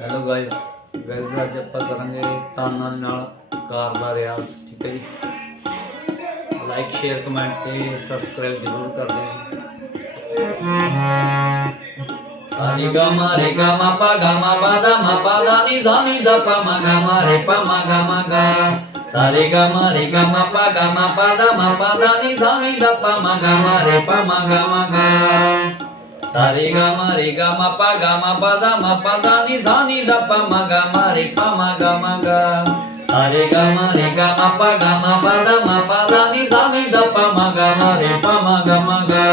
Hello guys guys अज आप करेंगे ताना नाल कार का रियाज। ठीक है जी, लाइक शेयर कमेंट ते सबसक्राइब जरूर कर दें। सारे गा मा रे गा मा पा दा मा दा नी सा नी दा पा मा रे पा मा गा। सारे गा मा रे गा मा पा दा मा दा नी सा नी दा पा मा रे पा गा। सारे गा मा पा दा नी सा नी दा पा रे पा गा। सारे गा पा दा नी सा नी दा पा रे पा गा।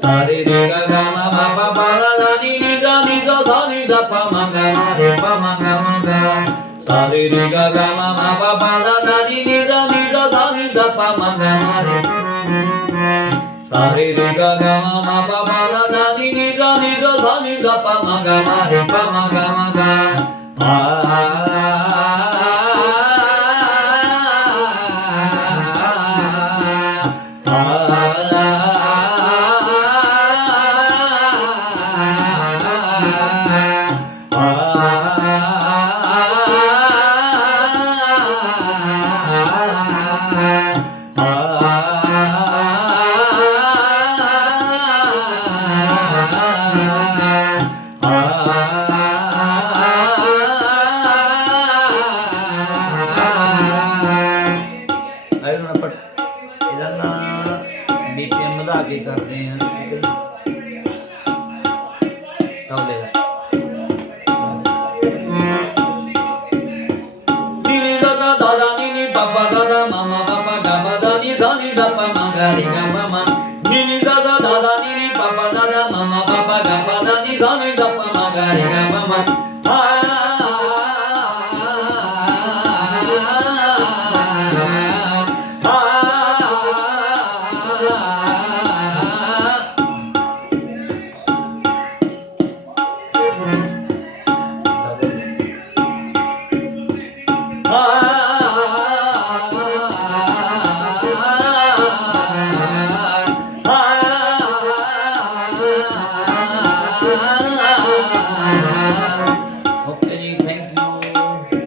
सारे रे गा मा पा दा नी नी सा सा नी दा पा रे पा गा। सारे रे गा मा पा दा नी नी सा नी दा पा रे। सारे रे गा मा पा दा नी नी सा नी दा पा रे पा गा। BPM ਵਧਾ ਕੇ ਕਰਦੇ ਆ।